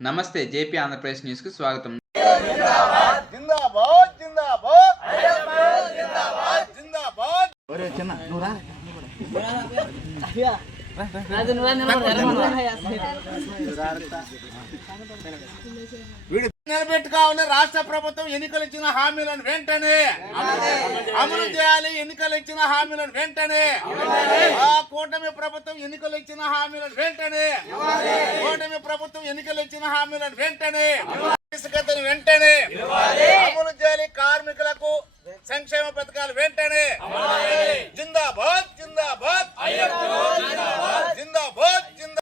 నమస్తే జేపీ ఆంధ్రప్రదేశ్ న్యూస్కు స్వాగతం. జిందాబాద్ జిందాబాద్. జిందాబాద్ జిందాబాద్ వీడు నిలబెట్టుకోవాలి రాష్ట్ర ప్రభుత్వం ఎన్నికలు ఇచ్చిన హామీలను వెంటనే అమలు చేయాలి. ఎన్నికలు ఇచ్చిన హామీలను వెంటనే. కూటమి ప్రభుత్వం ఎన్నికలు ఇచ్చిన హామీలను వెంటనే కూటమి ప్రభుత్వం ఎన్నికలు ఇచ్చిన హామీలను వెంటనే ఇసుకతను వెంటనే అమలు చేయాలి. కార్మికులకు సంక్షేమ పథకాలు వెంటనే జిందాబాద్ జిందాబాద్. జిందాబాద్. జిందా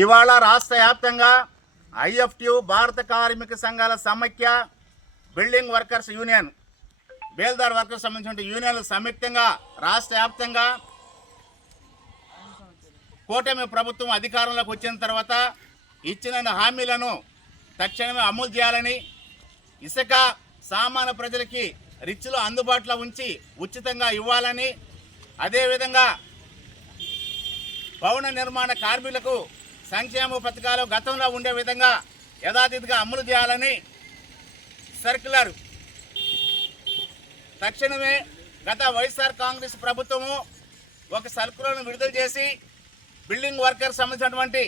ఇవాళ రాష్ట్ర వ్యాప్తంగా ఐఎఫ్టియు భారత కార్మిక సంఘాల సమైక్య బిల్డింగ్ వర్కర్స్ యూనియన్ బేల్దార్ వర్కర్స్ సంబంధించిన యూనియన్లు సంయుక్తంగా రాష్ట్ర వ్యాప్తంగా కూటమి ప్రభుత్వం అధికారంలోకి వచ్చిన తర్వాత ఇచ్చిన హామీలను తక్షణమే అమలు చేయాలని ఇసుక సామాన్య ప్రజలకి రిచ్లో అందుబాటులో ఉంచి ఉచితంగా ఇవ్వాలని అదేవిధంగా భవన నిర్మాణ కార్మికులకు సంక్షేమ పథకాలు గతంలో ఉండే విధంగా యథాతిథిగా అమలు చేయాలని సర్క్యులర్. తక్షణమే గత వైఎస్ఆర్ కాంగ్రెస్ ప్రభుత్వము ఒక సర్కులను విడుదల చేసి బిల్డింగ్ వర్కర్ సంబంధించినటువంటి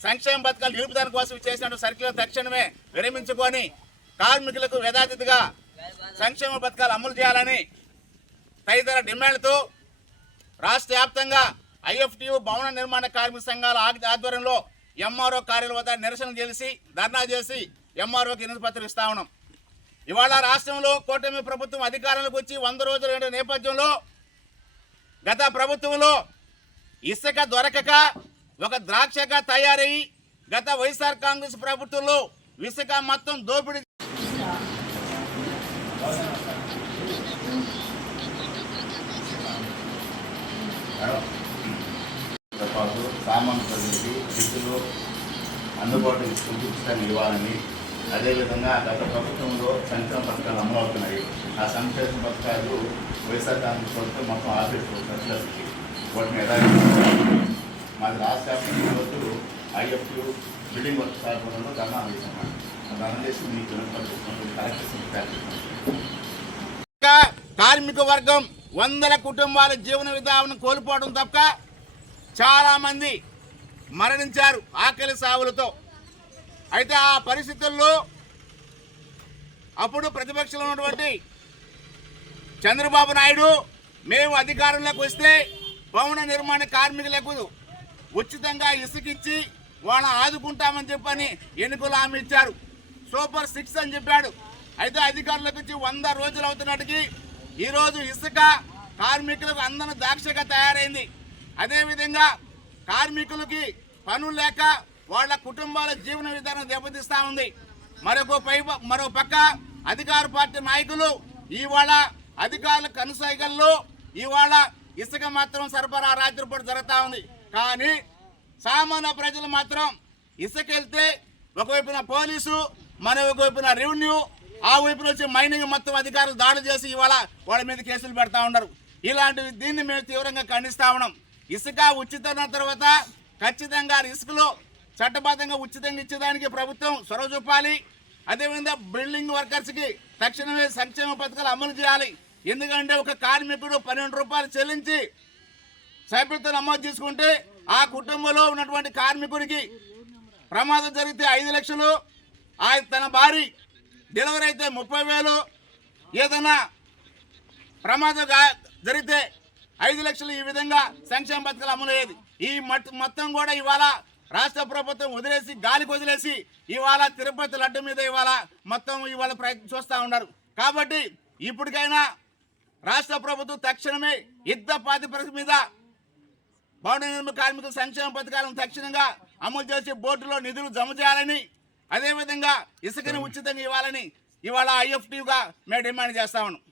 సంక్షేమ పథకాలు నిలుపుదల కోసం చేసిన సర్క్యులర్ తక్షణమే విరమించుకొని కార్మికులకు యథాతిథిగా సంక్షేమ పథకాలు అమలు చేయాలని తదితర డిమాండ్లతో రాష్ట్ర వ్యాప్తంగా ఐఎఫ్టియు భవన నిర్మాణ కార్మిక సంఘాల ఆధ్వర్యంలో ఎంఆర్ఓ కార్యాలయం వద్ద నిరసన చేసి ధర్నా చేసి ఎంఆర్ఓకి వినతి పత్రం ఇస్తా ఉన్నాం. ఇవాళ రాష్ట్రంలో కూటమి ప్రభుత్వం అధికారంలోకి వచ్చి వంద రోజుల నేపథ్యంలో గత ప్రభుత్వంలో ఇసుక దొరకక ఒక ద్రాక్షగా తయారై గత వైఎస్ఆర్ కాంగ్రెస్ ప్రభుత్వంలో ఇసుక మొత్తం దోపిడీ పాటు సామాన్య ప్రజలకి స్థితిలో అందుబాటులో తీసుకుంటూ ఉచితంగా ఇవ్వాలని. అదేవిధంగా గత ప్రభుత్వంలో సంక్షేమ పథకాలు అమలవుతున్నాయి ఆ సంక్షేమ పథకాలు వైఎస్ఆర్ కాంగ్రెస్ ప్రభుత్వం మొత్తం ఆఫీస్ ఖర్చులకి వాటిని ఎలా మాది రాష్ట్ర వ్యాప్తంగా ఈరోజు ఐఎఫ్యూ బిల్డింగ్ వర్క్ సాగులో ధర్నా వేసాం ధర్నా చేసి మీ కలెక్టర్ కార్మిక వర్గం వందల కుటుంబాల జీవన విధానం కోల్పోవడం తప్ప చాలా మంది మరణించారు ఆకలి సావులతో. అయితే ఆ పరిస్థితుల్లో అప్పుడు ప్రతిపక్షంలో ఉన్నటువంటి చంద్రబాబు నాయుడు మేము అధికారంలోకి వస్తే భవన నిర్మాణ కార్మికులకు ఉచితంగా ఇసుకిచ్చి వాళ్ళ ఆదుకుంటామని చెప్పని ఎన్నికలు హామీ ఇచ్చారు. సూపర్ సిక్స్ అని చెప్పాడు. అయితే అధికారులకు వచ్చి వంద రోజులు అవుతున్నట్టుకి ఈరోజు ఇసుక కార్మికులకు అందని దాక్షగా తయారైంది. అదేవిధంగా కార్మికులకి పనులు లేక వాళ్ళ కుటుంబాల జీవన విధానం దెబ్బతీస్తూ ఉంది. మరొక పై మరో పక్క అధికార పార్టీ నాయకులు ఇవాళ అధికారుల కనుసైగల్లో ఇవాళ ఇసుక మాత్రం సరఫరా రాత్రిపూట జరుగుతూ ఉంది. కానీ సామాన్య ప్రజలు మాత్రం ఇసుక వెళ్తే ఒకవైపున పోలీసు మరొక వైపున రెవెన్యూ ఆ వైపున వచ్చి మైనింగ్ మొత్తం అధికారులు దాడి చేసి ఇవాళ వాళ్ళ మీద కేసులు పెడతా ఉన్నారు. ఇలాంటివి దీన్ని మేము తీవ్రంగా ఖండిస్తా ఉన్నాం. ఇసుక ఉచితమైన తర్వాత ఖచ్చితంగా ఇసుకలో చట్టబద్ధంగా ఉచితంగా ఇచ్చేదానికి ప్రభుత్వం చొరవ చూపాలి. అదేవిధంగా బిల్డింగ్ వర్కర్స్కి తక్షణమే సంక్షేమ పథకాలు అమలు చేయాలి. ఎందుకంటే ఒక కార్మికుడు పన్నెండు రూపాయలు చెల్లించి సభ్యత్వం నమోదు చేసుకుంటే ఆ కుటుంబంలో ఉన్నటువంటి కార్మికుడికి ప్రమాదం జరిగితే ఐదు లక్షలు ఆ తన భారీ డెలివరీ అయితే ముప్పై వేలు ఏదైనా ప్రమాదం జరిగితే ఐదు లక్షలు ఈ విధంగా సంక్షేమ పథకాలు అమలు అయ్యేది ఈ మట్- మొత్తం కూడా ఇవాళ రాష్ట్ర ప్రభుత్వం వదిలేసి గాలికి వదిలేసి ఇవాళ తిరుపతి లడ్డు మీద ఇవాళ మొత్తం ఇవాళ ప్రయత్నం చూస్తూ ఉన్నారు. కాబట్టి ఇప్పటికైనా రాష్ట్ర ప్రభుత్వం తక్షణమే యుద్ధ ప్రాతిపదిక మీద భవన నిర్మాణ కార్మికుల సంక్షేమ పథకాలను తక్షణంగా అమలు చేసి బోర్డులో నిధులు జమ చేయాలని అదేవిధంగా ఇసుకని ఉచితంగా ఇవ్వాలని ఇవాళ ఐఎఫ్టీగా మేము డిమాండ్ చేస్తా ఉన్నాం.